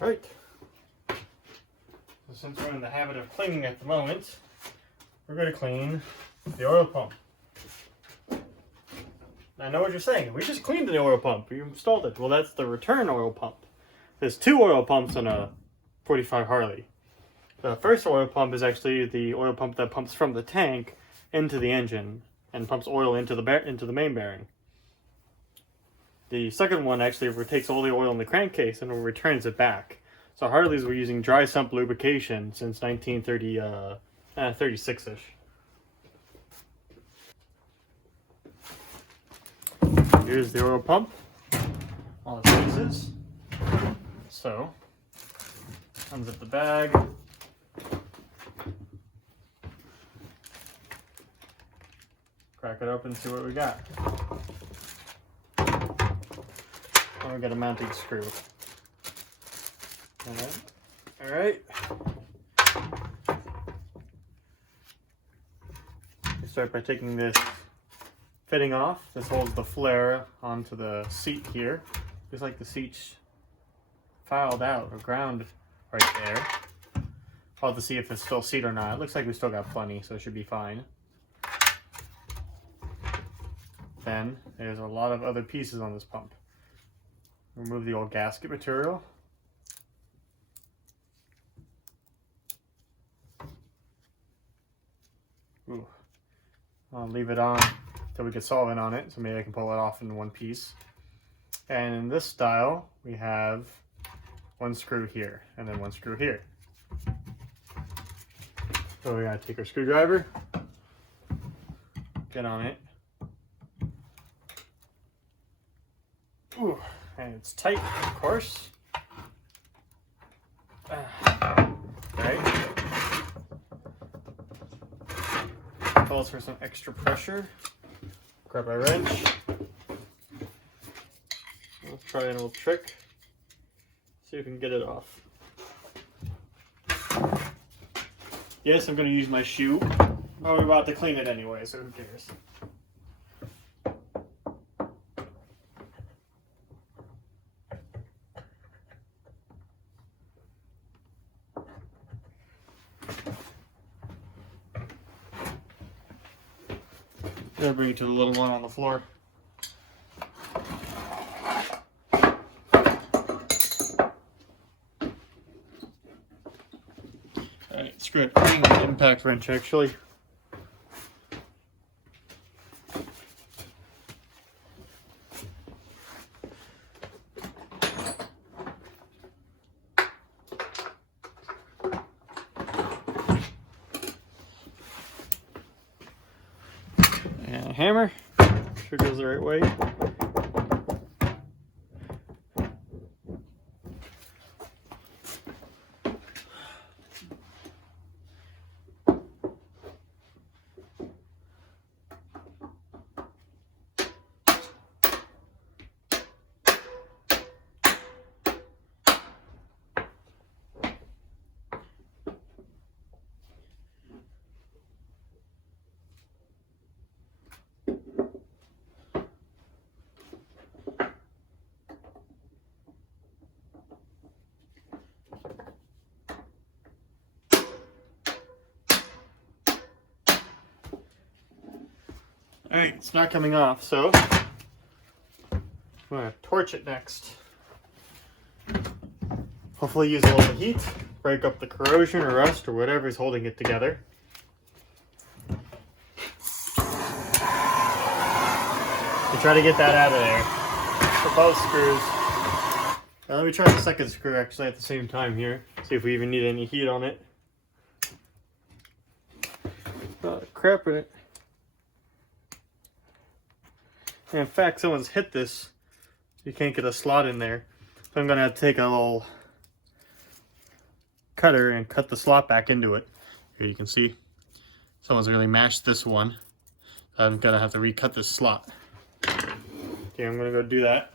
Right. So since we're in the habit of cleaning at the moment, we're going to clean the oil pump. I know what you're saying. We just cleaned the oil pump. We installed it. Well, that's the return oil pump. There's two oil pumps on a 45 Harley. The first oil pump is actually the oil pump that pumps from the tank into the engine and pumps oil into the main bearing. The second one actually takes all the oil in the crankcase and returns it back. So Harleys were using dry sump lubrication since 1936-ish. Here's the oil pump, all its pieces. So, unzip the bag. Crack it open and see what we got. Oh, we got a mounting screw. Alright. We start by taking this fitting off. This holds the flare onto the seat here. Just like the seat's filed out or ground right there. I'll have to see if it's still seat or not. It looks like we still got plenty, so it should be fine. Then there's a lot of other pieces on this pump. Remove the old gasket material. Ooh. I'll leave it on until we get solvent on it, so maybe I can pull it off in one piece. And in this style, we have one screw here, and then one screw here. So we gotta take our screwdriver, get on it. Ooh, and it's tight, of course. Right. Calls for some extra pressure. Grab our wrench. Let's try a little trick. See if we can get it off. Yes, I'm going to use my shoe. Oh, we're about to clean it anyway, so who cares? Gotta bring it to the little one on the floor. Alright, screw it. Impact wrench actually. And a hammer. Sure goes the right way. Alright, it's not coming off, so I'm going to torch it next. Hopefully use a little heat, break up the corrosion or rust or whatever is holding it together. And try to get that out of there for both screws. Now let me try the second screw actually at the same time here. See if we even need any heat on it. Crap in it. And in fact, someone's hit this. You can't get a slot in there. So I'm going to have to take a little cutter and cut the slot back into it. Here you can see. Someone's really mashed this one. I'm going to have to recut this slot. Okay, I'm going to go do that.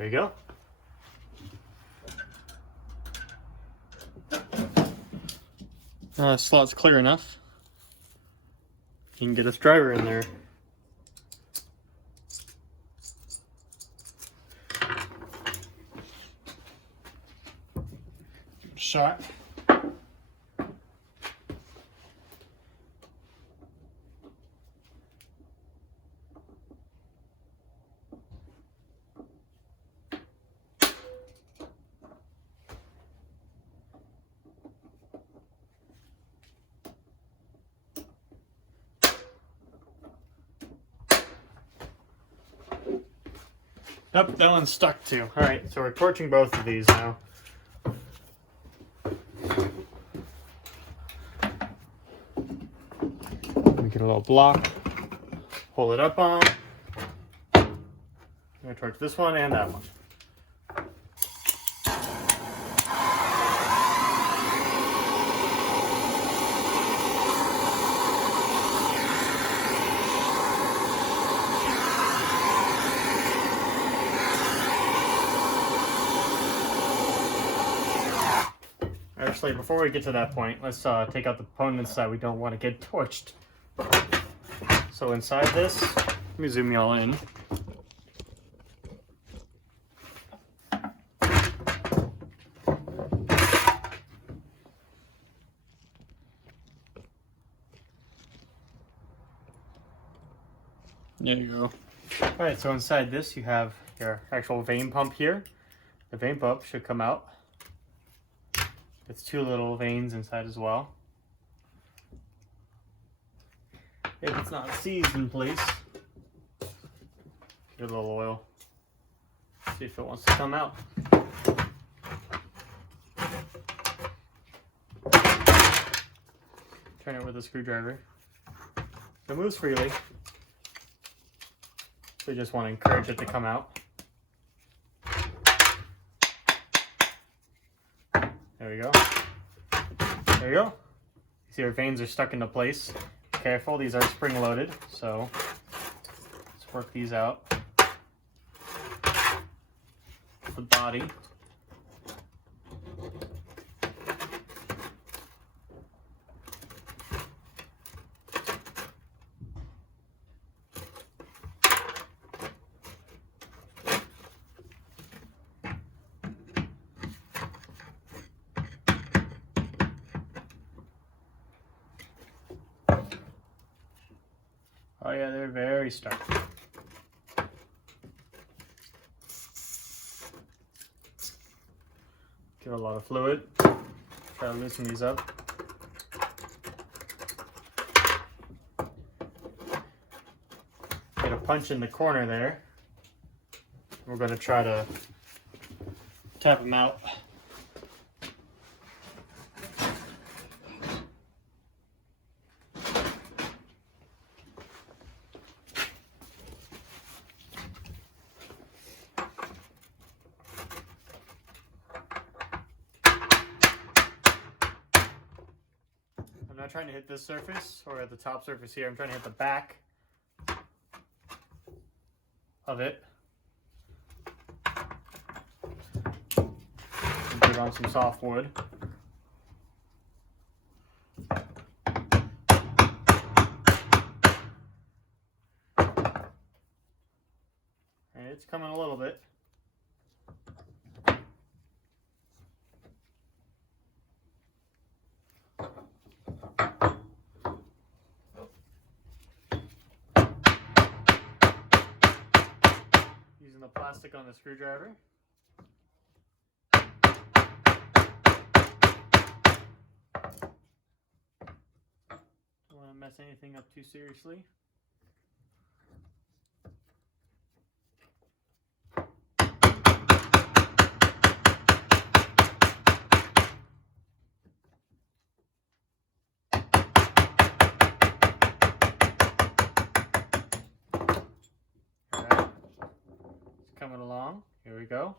There you go. Slot's clear enough. You can get this driver in there. Shot. Yep, that one's stuck too. Alright, so we're torching both of these now. We get a little block, pull it up on. I'm going to torch this one and that one. Actually, before we get to that point, let's take out the components that we don't want to get torched. So inside this, let me zoom you all in. There you go. Alright, so inside this you have your actual vane pump here. The vane pump should come out. It's two little vanes inside as well. If it's not seized in place, get a little oil. See if it wants to come out. Turn it with a screwdriver. It moves freely. We just want to encourage it to come out. There we go. There you go. See our vanes are stuck into place. Careful, these are spring loaded, so let's work these out. The body. Oh yeah, they're very stuck. Give a lot of fluid. Try to loosen these up. Get a punch in the corner there. We're going to try to tap them out. I'm not trying to hit this surface or the top surface here. I'm trying to hit the back of it. Put it on some soft wood. And it's coming a little bit. Using the plastic on the screwdriver. Don't want to mess anything up too seriously. Coming along. Here we go.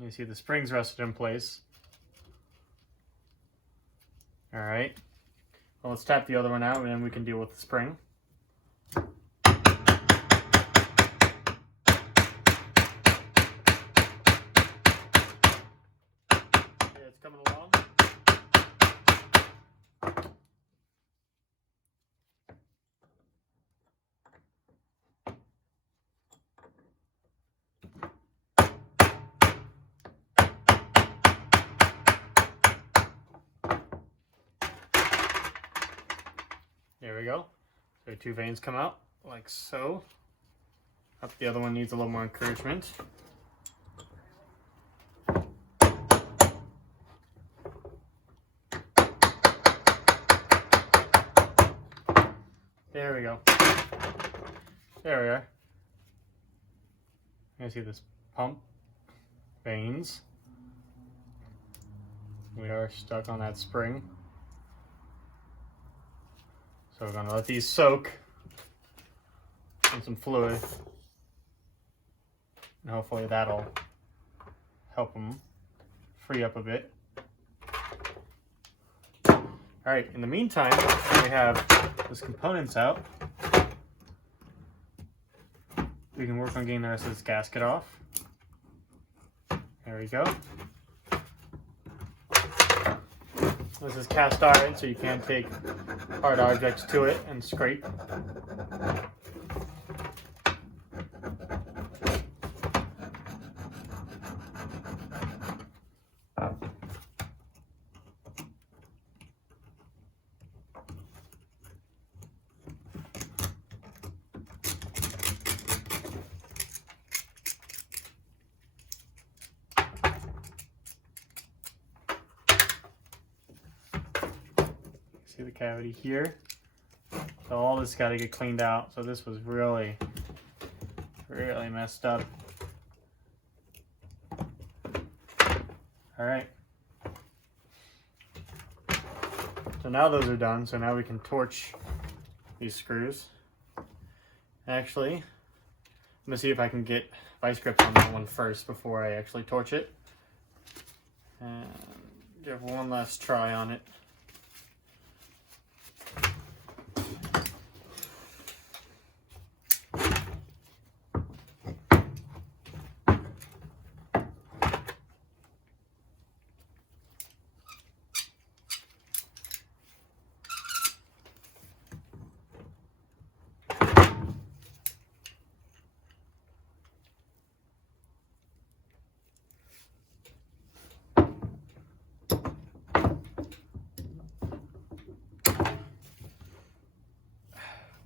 You see the springs rested in place. All right. Well, let's tap the other one out and then we can deal with the spring. coming along. There we go. So 2 veins come out like so. The other one needs a little more encouragement. There we go. There we are. You see this pump veins. We are stuck on that spring. So we're going to let these soak in some fluid. And hopefully that'll help them free up a bit. Alright, in the meantime, we have those components out. We can work on getting the rest of this gasket off. There we go. This is cast iron, so you can't take hard objects to it and scrape. See the cavity here? So all this got to get cleaned out. So this was really messed up. Alright. So now those are done. So now we can torch these screws. Actually, I'm going to see if I can get vice grips on that one first before I actually torch it. And give one last try on it.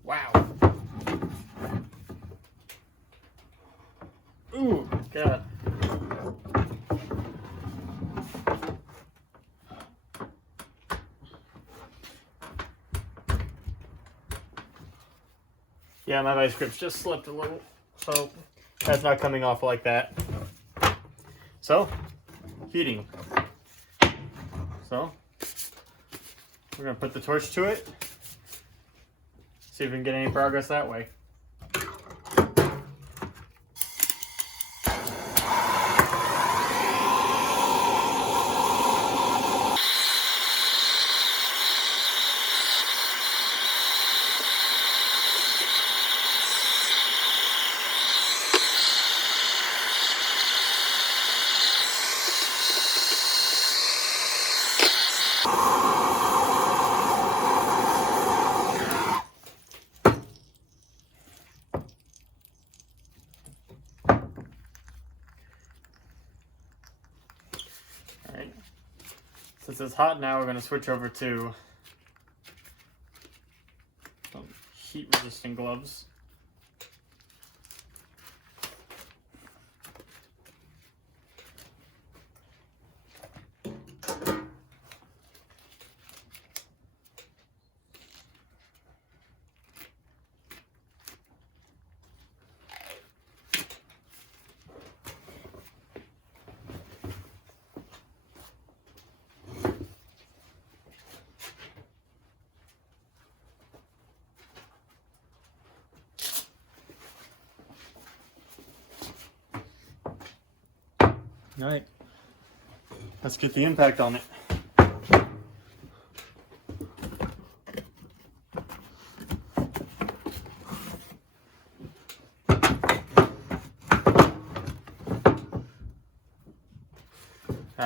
Wow. Ooh, God. Yeah, my vice grips just slipped a little, so that's not coming off like that. So, heating. So, we're going to put the torch to it. See if we can get any progress that way. Alright, since it's hot now, we're going to switch over to some heat-resistant gloves. Alright, let's get the impact on it.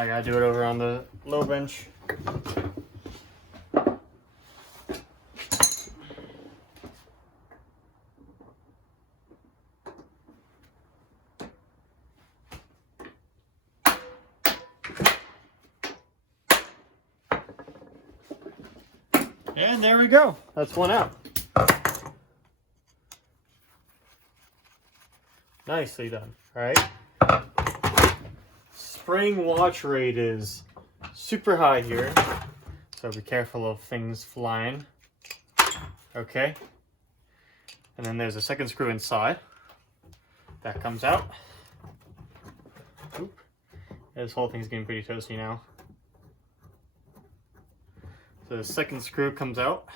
I gotta do it over on the low bench. And there we go. That's one out. Nicely done. All right. Spring watch rate is super high here, so be careful of things flying. Okay. And then there's a second screw inside. That comes out. Oop. This whole thing's getting pretty toasty now. So the second screw comes out.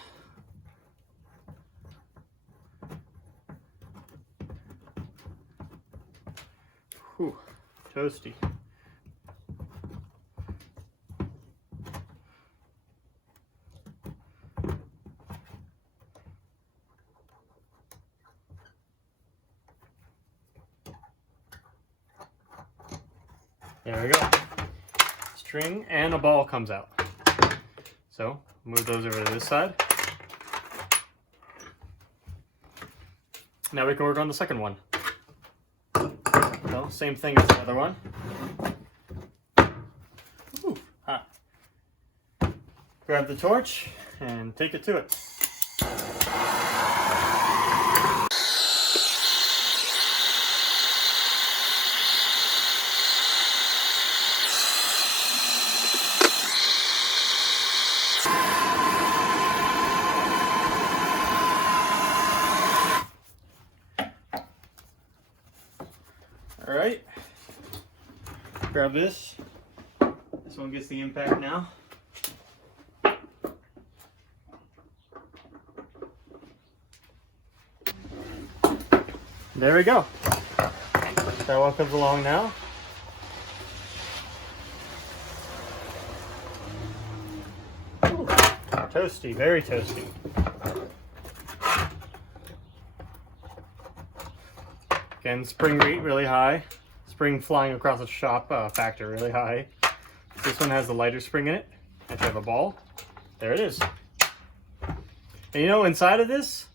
Whew, toasty. There we go. String and a ball comes out. So move those over to this side. Now we can work on the second one. So same thing as the other one. Ooh, hot. Grab the torch and take it to it. All right, grab this. This one gets the impact now. There we go. That one comes along now. Ooh, toasty, very toasty. Again, spring rate really high. Spring flying across the shop factor really high. This one has the lighter spring in it. If you have a ball, there it is. And you know, inside of this,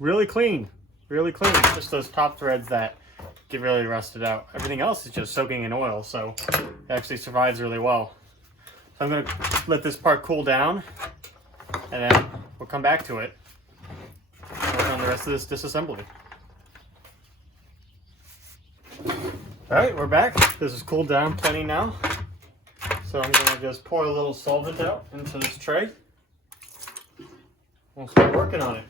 really clean. Really clean. It's just those top threads that get really rusted out. Everything else is just soaking in oil, so it actually survives really well. So I'm going to let this part cool down, and then we'll come back to it and work on the rest of this disassembly. Alright, we're back. This is cooled down plenty now. So I'm going to just pour a little solvent out into this tray. We'll start working on it.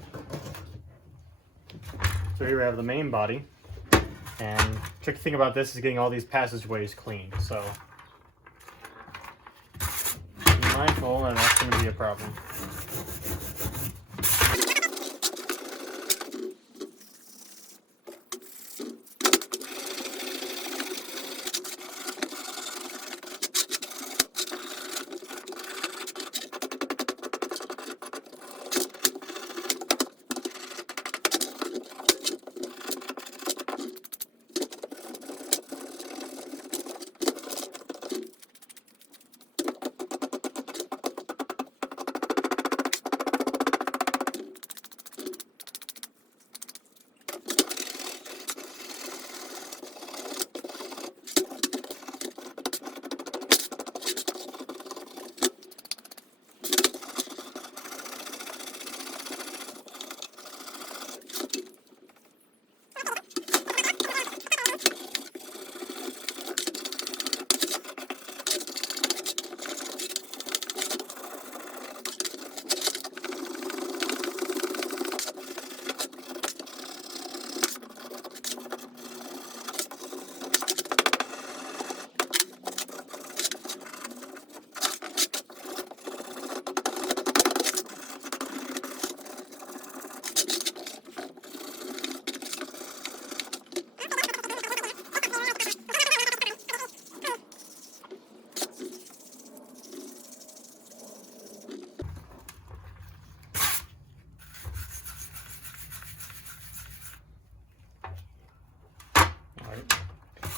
So here we have the main body. And the tricky thing about this is getting all these passageways clean. So be mindful that that's going to be a problem.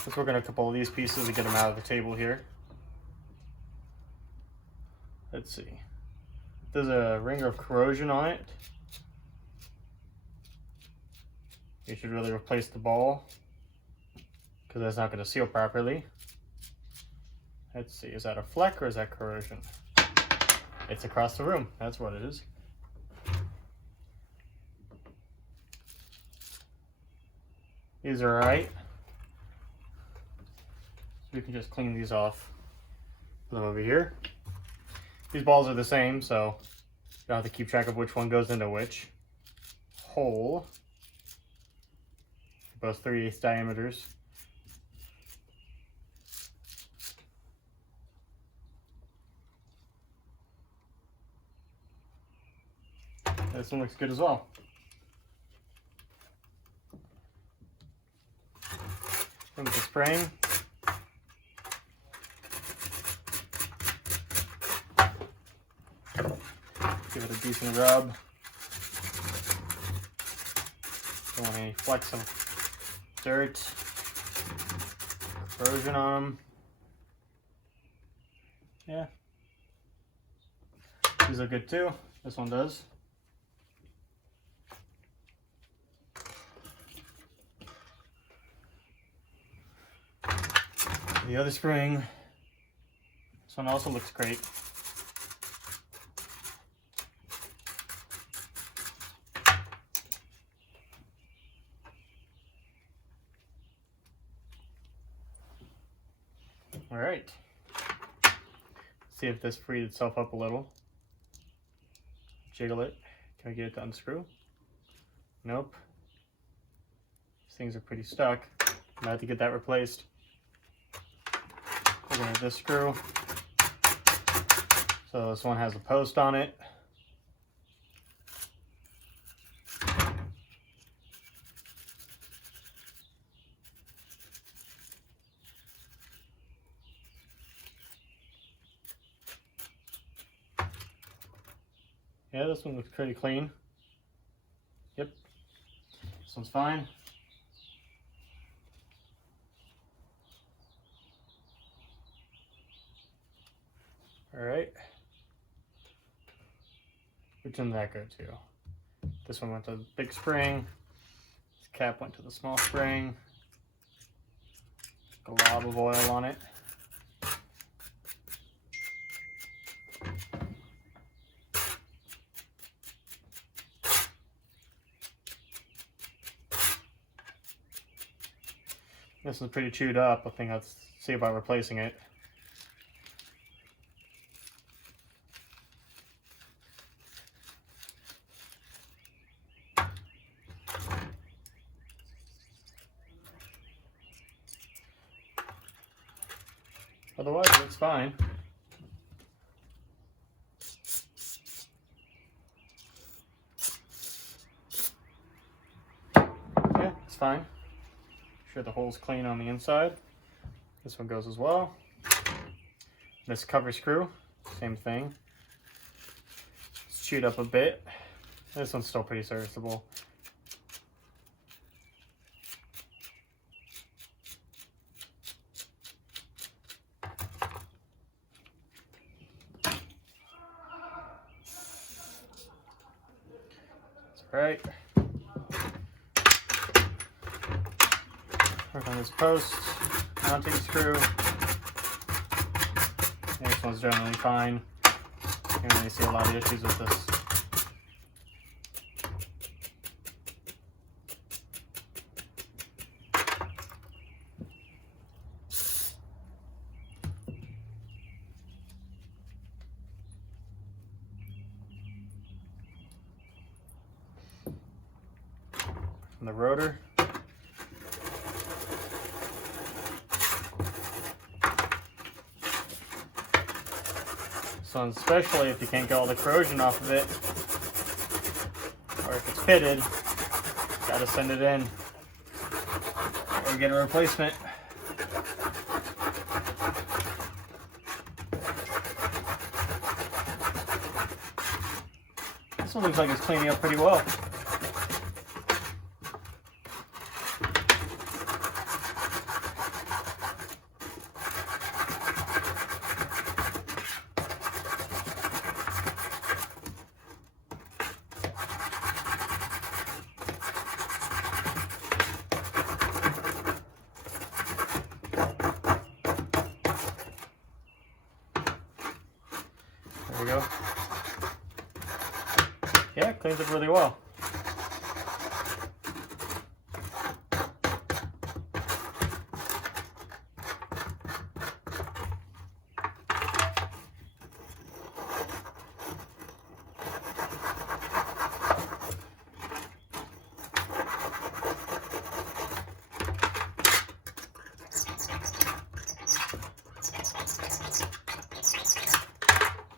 Let's work on a couple of these pieces to get them out of the table here. let's see. There's a ring of corrosion on it. You should really replace the ball because that's not going to seal properly. Let's see, is that a fleck or is that corrosion? It's across the room, that's what it is. These are alright. We can just clean these off. Put them over here. These balls are the same, so you don't have to keep track of which one goes into which hole. Both 3/8 diameters. This one looks good as well. And with the spring. Give it a decent rub. Don't want any flecks of dirt, corrosion on them. Yeah. These look good too. This one does. The other spring, this one also looks great. All right, see if this freed itself up a little. Jiggle it. Can we get it to unscrew? Nope. These things are pretty stuck. I'm gonna have to get that replaced. We're gonna this screw. So this one has a post on it. Yeah, this one looks pretty clean. Yep. This one's fine. All right. Which one did that go to? This one went to the big spring. This cap went to the small spring. A glob of oil on it. This is pretty chewed up. I think let's see about replacing it. Otherwise, it looks fine. Yeah, it's fine. Sure the hole's clean on the inside. This one goes as well. This cover screw, same thing. It's chewed up a bit. This one's still pretty serviceable. That's right. Work on this post, mounting screw. This one's generally fine. You don't really see a lot of issues with this. And the rotor. So especially if you can't get all the corrosion off of it, or if it's pitted, gotta send it in or get a replacement. This one looks like it's cleaning up pretty well. we go. Yeah, it cleans up really well.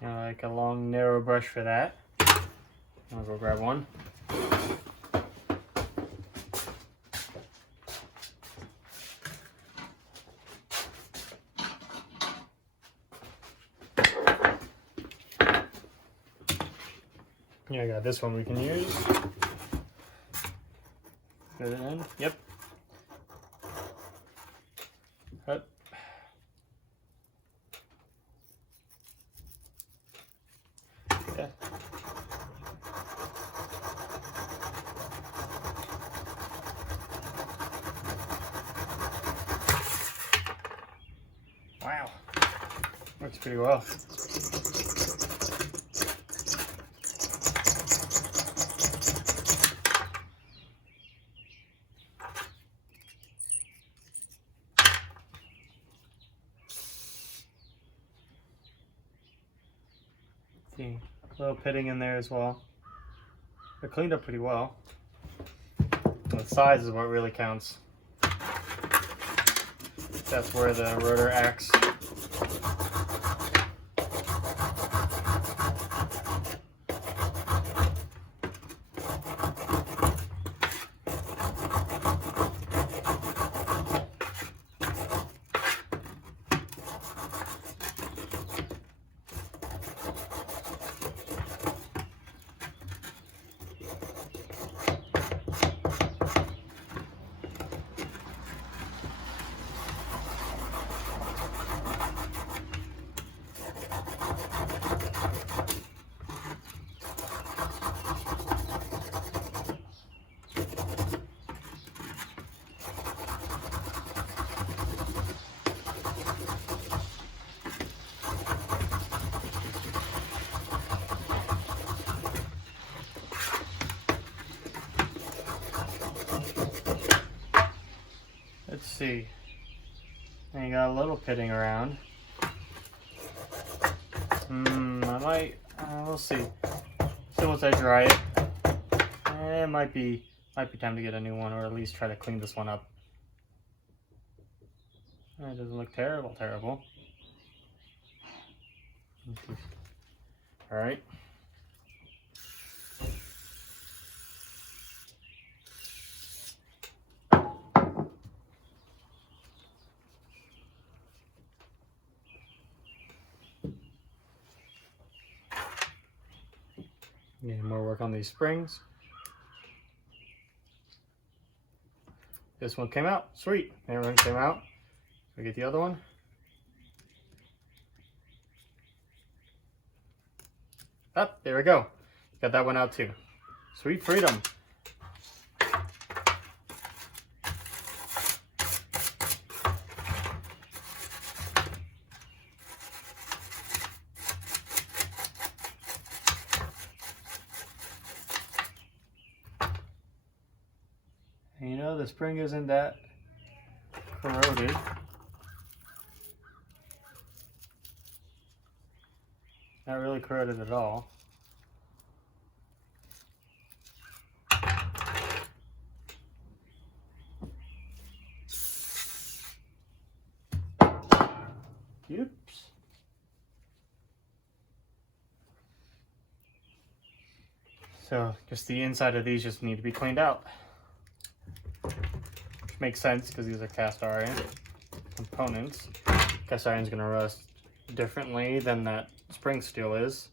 Like a long, narrow brush for that. I'll go grab one. Yeah, I got this one we can use. Put it in. Yep. Up. Yeah. Wow. Works pretty well. See, a little pitting in there as well. They're cleaned up pretty well. The size is what really counts. That's where the rotor acts. Let's see. And you got a little pitting around. I might. We'll see. So once I dry it, it might be time to get a new one, or at least try to clean this one up. It doesn't look terrible. All right. Need more work on these springs. This one came out. Sweet. Everyone came out. We get the other one. Oh, there we go. Got that one out too. Sweet freedom. And you know, the spring isn't that corroded. Not really corroded at all. Oops. So just the inside of these just need to be cleaned out. Which makes sense because these are cast iron components. Cast iron is going to rust differently than that spring steel is.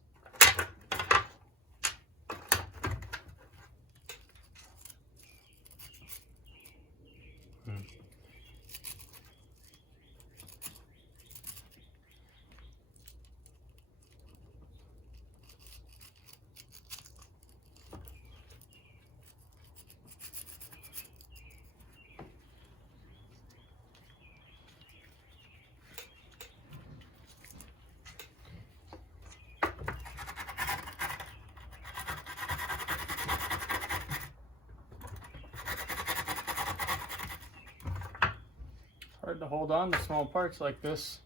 hard to hold on to small parts like this.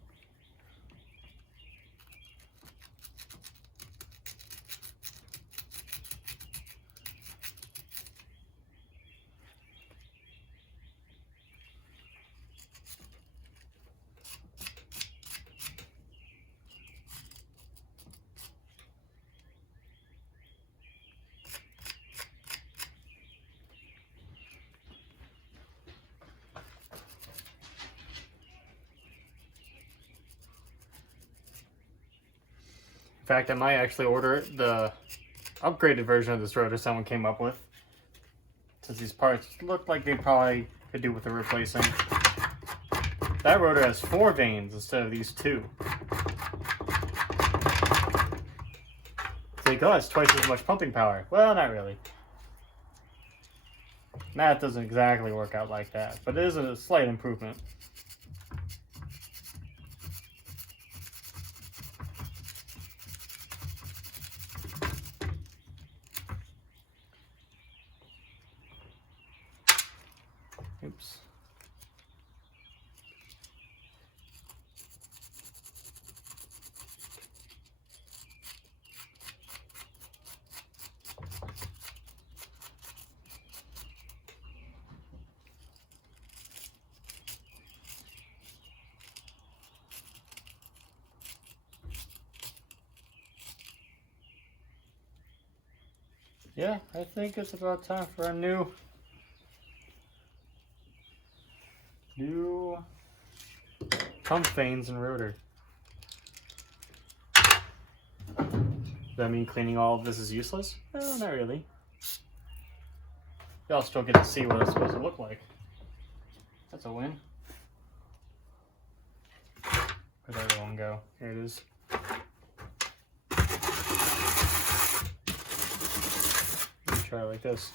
In fact, I might actually order the upgraded version of this rotor someone came up with, since these parts look like they probably could do with a replacing. That rotor has 4 vanes instead of these 2. Think, oh, it's twice as much pumping power. Well, not really. Math doesn't exactly work out like that, but it is a slight improvement. Oops. Yeah, I think it's about time for a new pump vanes and rotor. Does that mean cleaning all of this is useless? No, not really. Y'all still get to see what it's supposed to look like. That's a win. Where'd that other one go? Here it is. Let me try it like this.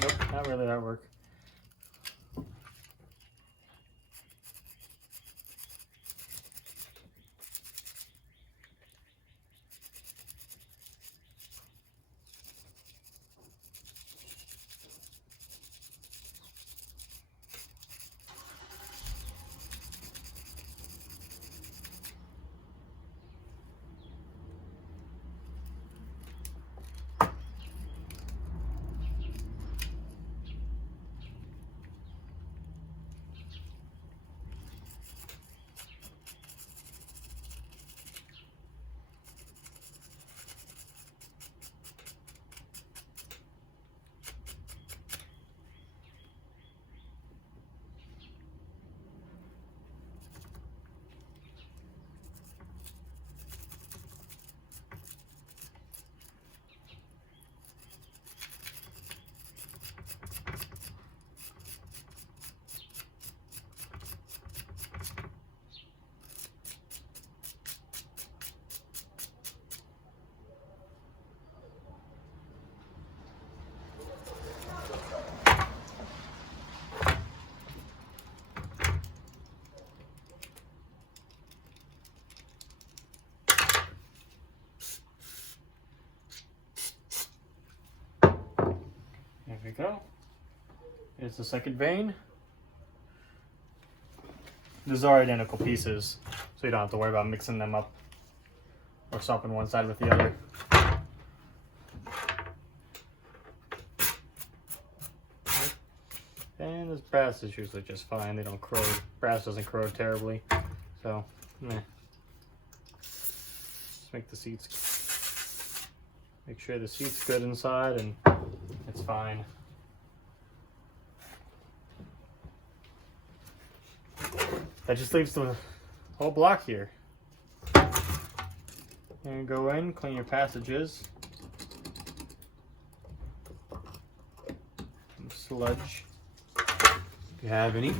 Nope, not really that work. There we go. Here's the second vane. These are identical pieces, so you don't have to worry about mixing them up or swapping one side with the other. And this brass is usually just fine. They don't corrode. Brass doesn't corrode terribly. So, meh. Just make the seats. Make sure the seat's good inside and it's fine. That just leaves the whole block here. And go in, clean your passages. Some sludge, if you have any.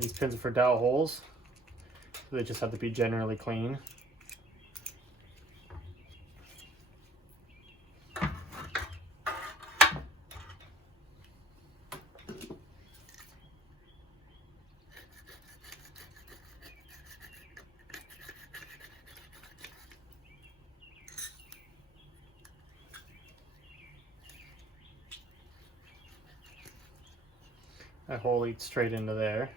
These pins are for dowel holes, so they just have to be generally clean. That hole leads straight into there.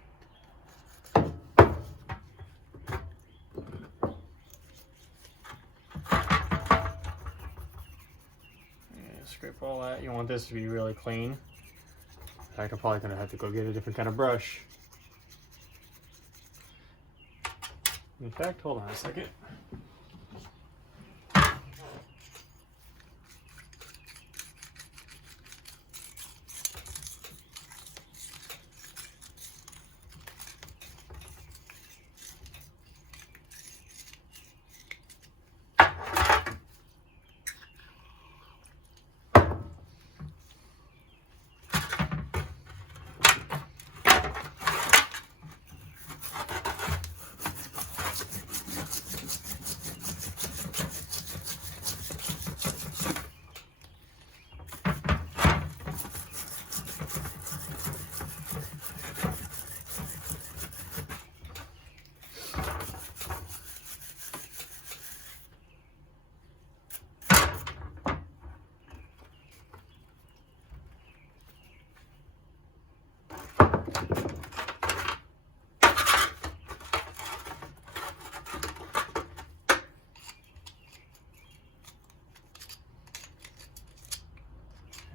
Scrape all that. You want this to be really clean. In fact, I'm probably going to have to go get a different kind of brush. In fact, hold on a second.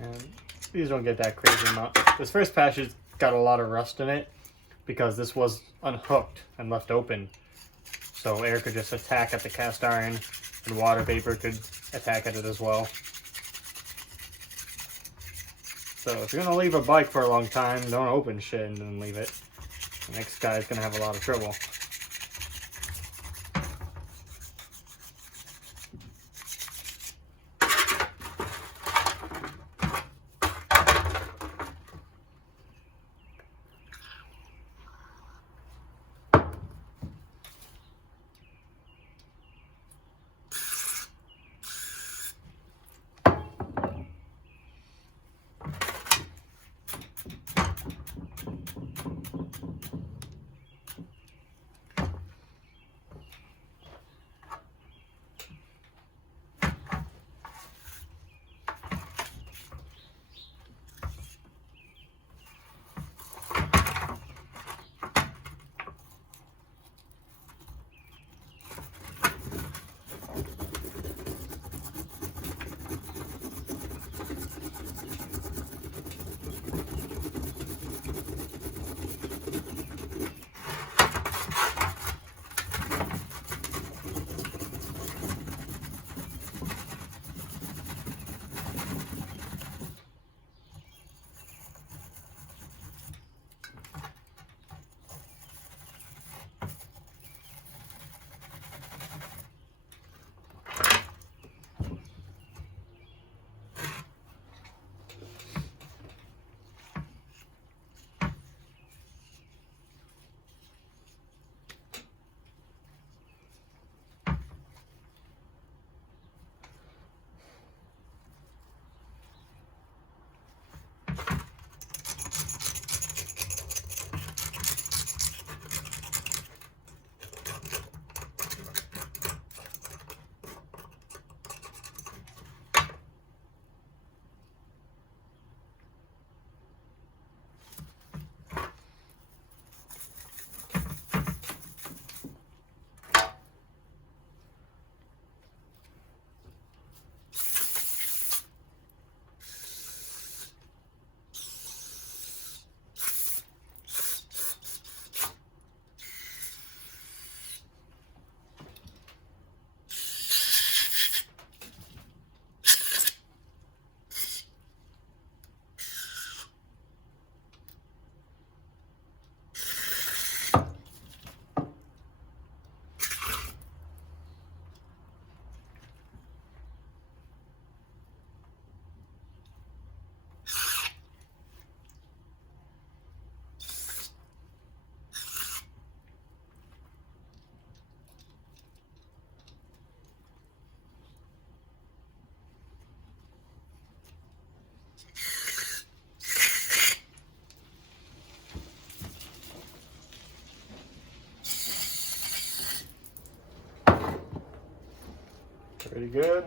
And these don't get that crazy amount. This first patch has got a lot of rust in it because this was unhooked and left open. So air could just attack at the cast iron and water vapor could attack at it as well. So if you're gonna leave a bike for a long time, don't open shit and then leave it. The next guy's gonna have a lot of trouble. Pretty good.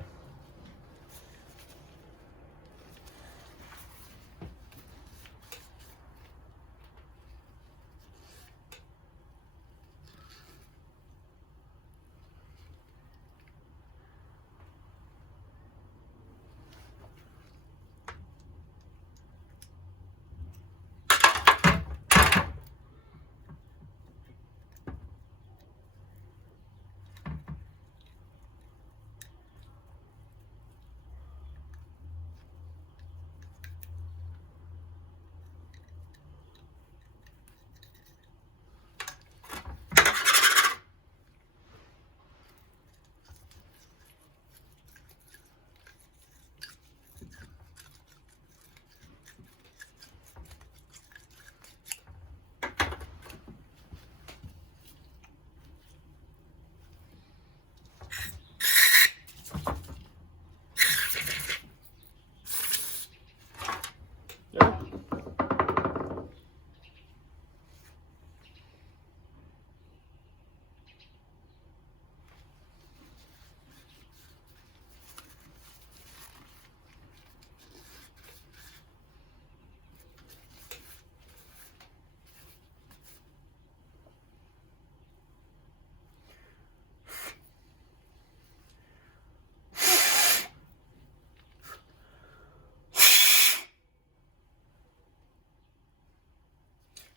Yeah.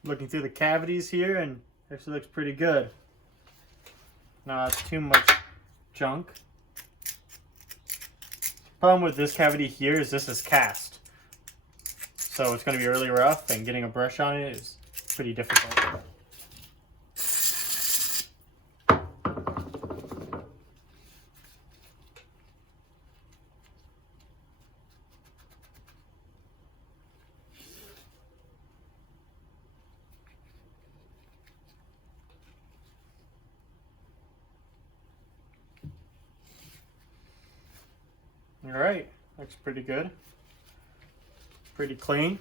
Looking through the cavities here, and actually looks pretty good. Not too much junk. Problem with this cavity here is this is cast, so it's going to be really rough, and getting a brush on it is pretty difficult. Alright, looks pretty good. Pretty clean.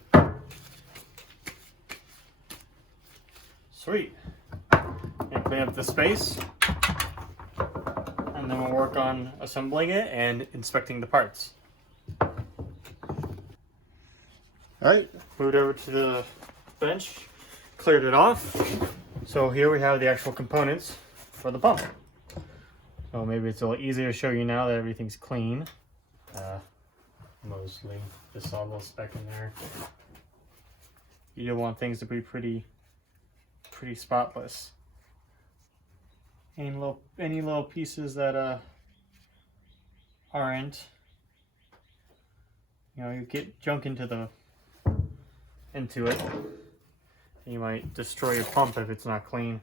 Sweet. And clean up the space. And then we'll work on assembling it and inspecting the parts. Alright, moved over to the bench, cleared it off. So here we have the actual components for the pump. So maybe it's a little easier to show you now that everything's clean. Mostly just saw a little speck in there. You don't want things to be pretty spotless. Any little pieces that aren't, you know, you get junk into it, you might destroy your pump if it's not clean.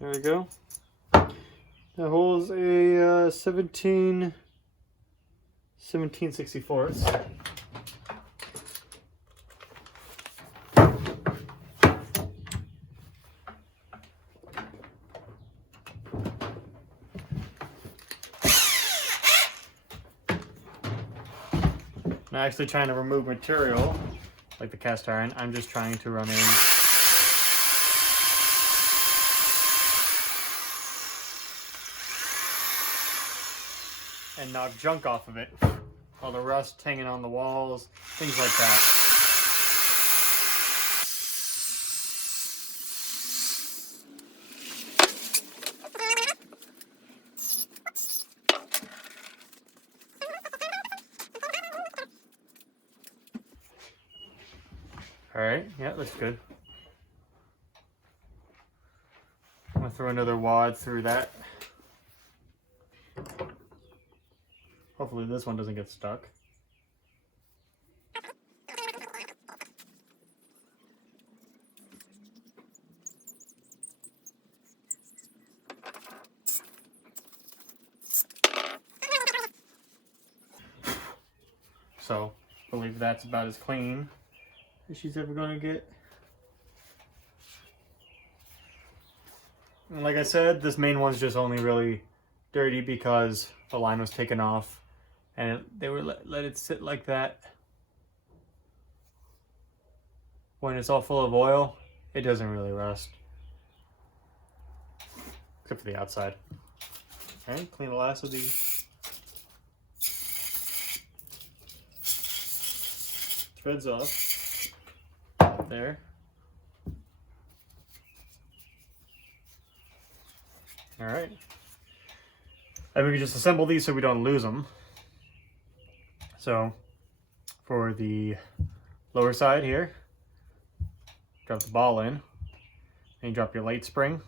There we go. The hole is a 17/64. Not actually trying to remove material like the cast iron. I'm just trying to run in and knock junk off of it. All the rust hanging on the walls, things like that. Alright, yeah, looks good. I'm gonna throw another wad through that. Hopefully this one doesn't get stuck. So, I believe that's about as clean as she's ever gonna get. And like I said, this main one's just only really dirty because the line was taken off and they were let it sit like that. When it's all full of oil, it doesn't really rust. Except for the outside. Alright, clean the last of these threads off. There. Alright. And we can just assemble these so we don't lose them. So, for the lower side here, drop the ball in, and you drop your light spring,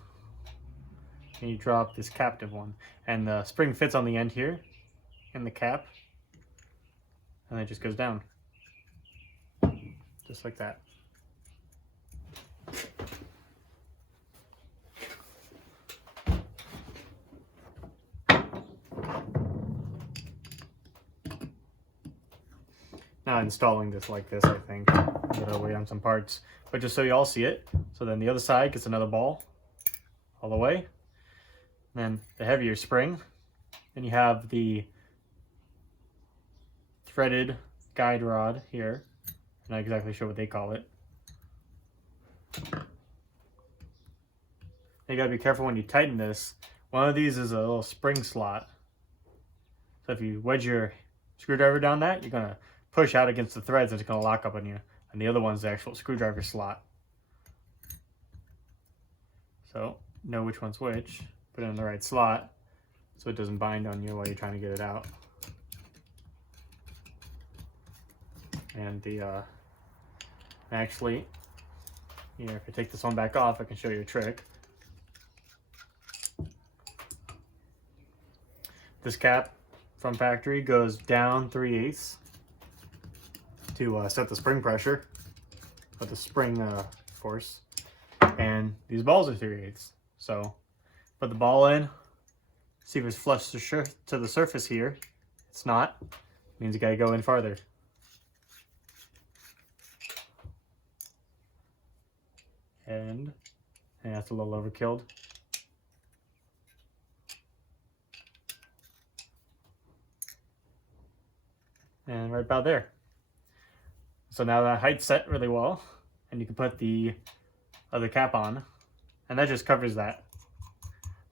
and you drop this captive one. And the spring fits on the end here, in the cap, and it just goes down. Just like that. Now installing this like this, I think. I'm gonna wait on some parts. But just so you all see it, so then the other side gets another ball all the way. Then the heavier spring. Then you have the threaded guide rod here. I'm not exactly sure what they call it. You gotta be careful when you tighten this. One of these is a little spring slot. So if you wedge your screwdriver down that, you're gonna push out against the threads and it's going to lock up on you. And the other one's the actual screwdriver slot. So, know which one's which. Put it in the right slot so it doesn't bind on you while you're trying to get it out. And the, actually, here, if I take this one back off, I can show you a trick. This cap from factory goes down 3/8 to set the spring pressure, with the spring force, and these balls are 3/8. So put the ball in, see if it's flush to the surface here. It's not, means you gotta go in farther. And that's a little overkilled. And right about there. So now that height's set really well, and you can put the other cap on, and that just covers that,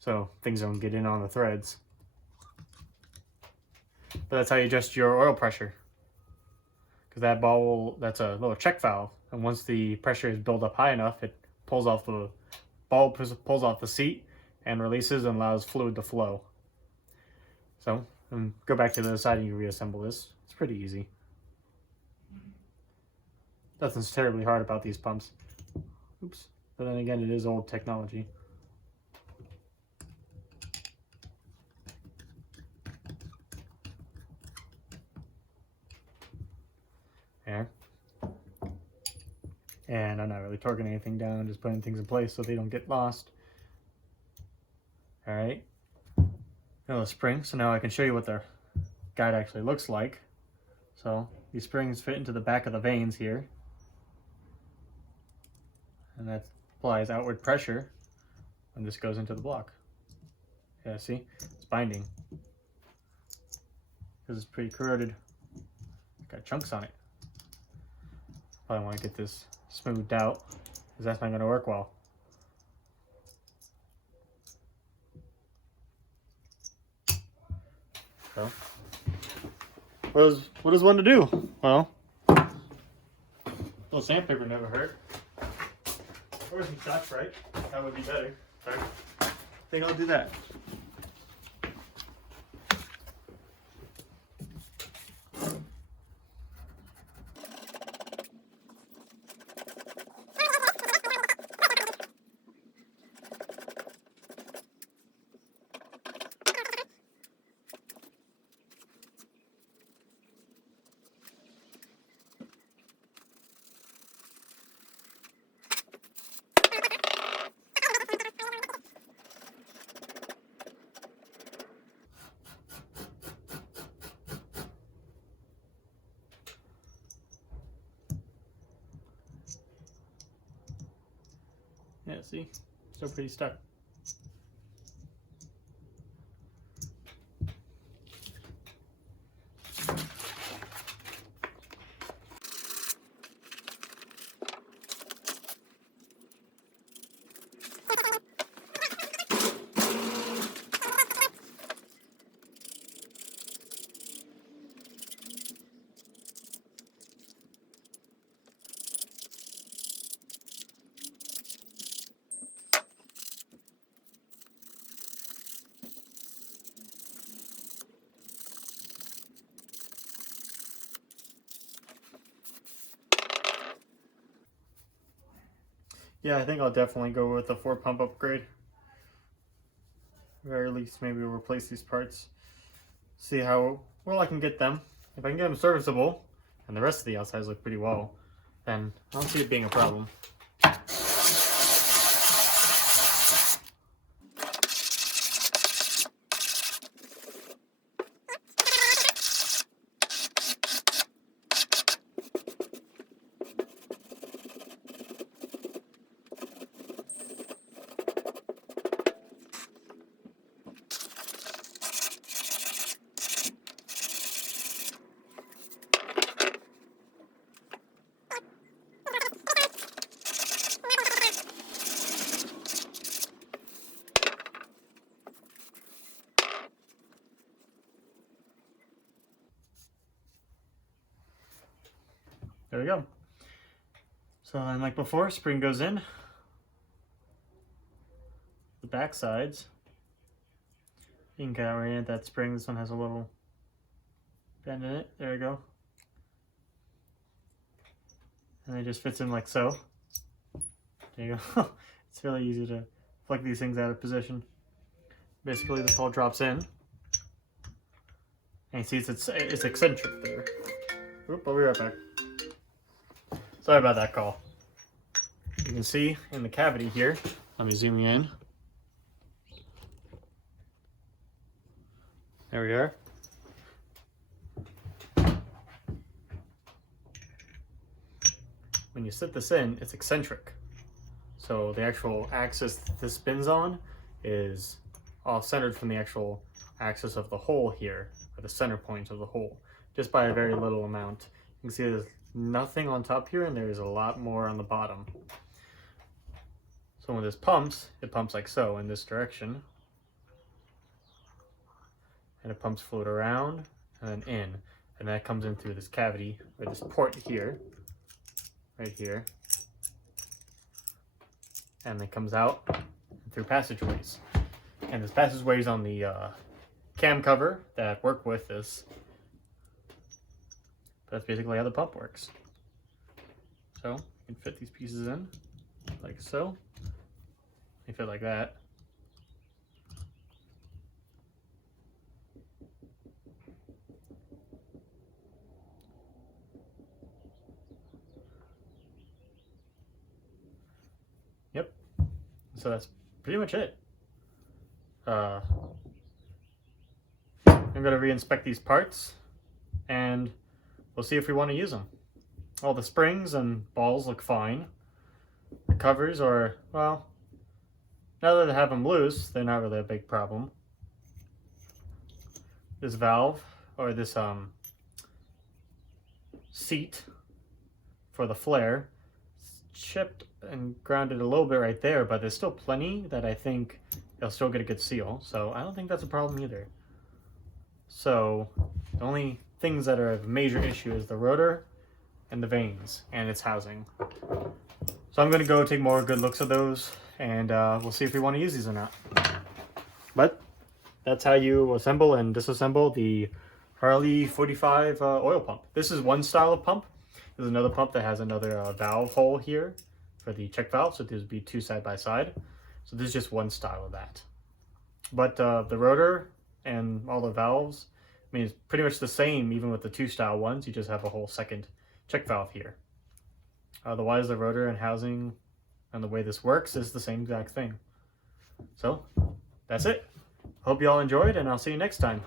so things don't get in on the threads. But that's how you adjust your oil pressure, because that that's a little check valve, and once the pressure is built up high enough, it pulls off the pulls off the seat and releases and allows fluid to flow. So go back to the other side and you reassemble this. It's pretty easy. Nothing's terribly hard about these pumps. Oops. But then again, it is old technology. There. And I'm not really torquing anything down, just putting things in place so they don't get lost. Alright. Now the spring, so now I can show you what the guide actually looks like. So these springs fit into the back of the vanes here. And that applies outward pressure when this goes into the block. Yeah, see? It's binding. Because it's pretty corroded. It's got chunks on it. Probably want to get this smoothed out, because that's not going to work well. So, what does one to do? Well, a little sandpaper never hurt. Or some Scotch-Brite. That would be better. Sorry. I think I'll do that. Yeah, see? Still pretty stuck. Yeah, I think I'll definitely go with the 4 pump upgrade. Or at least maybe we'll replace these parts. See how well I can get them. If I can get them serviceable, and the rest of the outsides look pretty well, then I don't see it being a problem. There we go. So, and like before, spring goes in. The back sides. You can kind of orient that spring. This one has a little bend in it. There we go. And it just fits in like so. There you go. It's really easy to flick these things out of position. Basically, this all drops in. And you see it's eccentric there. Oop, I'll be right back. Sorry about that call. You can see in the cavity here, let me zoom you in. There we are. When you sit this in, it's eccentric. So the actual axis this spins on is off-centered from the actual axis of the hole here, or the center point of the hole, just by a very little amount. You can see there's nothing on top here, and there's a lot more on the bottom. So when this pumps, it pumps like so in this direction. And it pumps fluid around and then in. And that comes in through this cavity, or this port here, right here. And it comes out through passageways. And there's passageways on the cam cover that work with this. That's basically how the pump works. So you can fit these pieces in like so. They fit like that. Yep. So that's pretty much it. I'm going to re-inspect these parts and we'll see if we want to use them. All the springs and balls look fine. The covers are, well, now that I have them loose, they're not really a big problem. This valve, or this seat for the flare, chipped and grounded a little bit right there, but there's still plenty that I think they'll still get a good seal, so I don't think that's a problem either. So the only things that are a major issue is the rotor and the vanes and its housing. So I'm going to go take more good looks at those, and we'll see if we want to use these or not. But that's how you assemble and disassemble the Harley 45 oil pump. This is one style of pump. There's another pump that has another valve hole here for the check valve, so these would be two side by side. So this is just one style of that. But the rotor and all the valves, I mean, it's pretty much the same even with the two style ones. You just have a whole second check valve here. Otherwise, the rotor and housing and the way this works is the same exact thing. So that's it. Hope you all enjoyed, and I'll see you next time.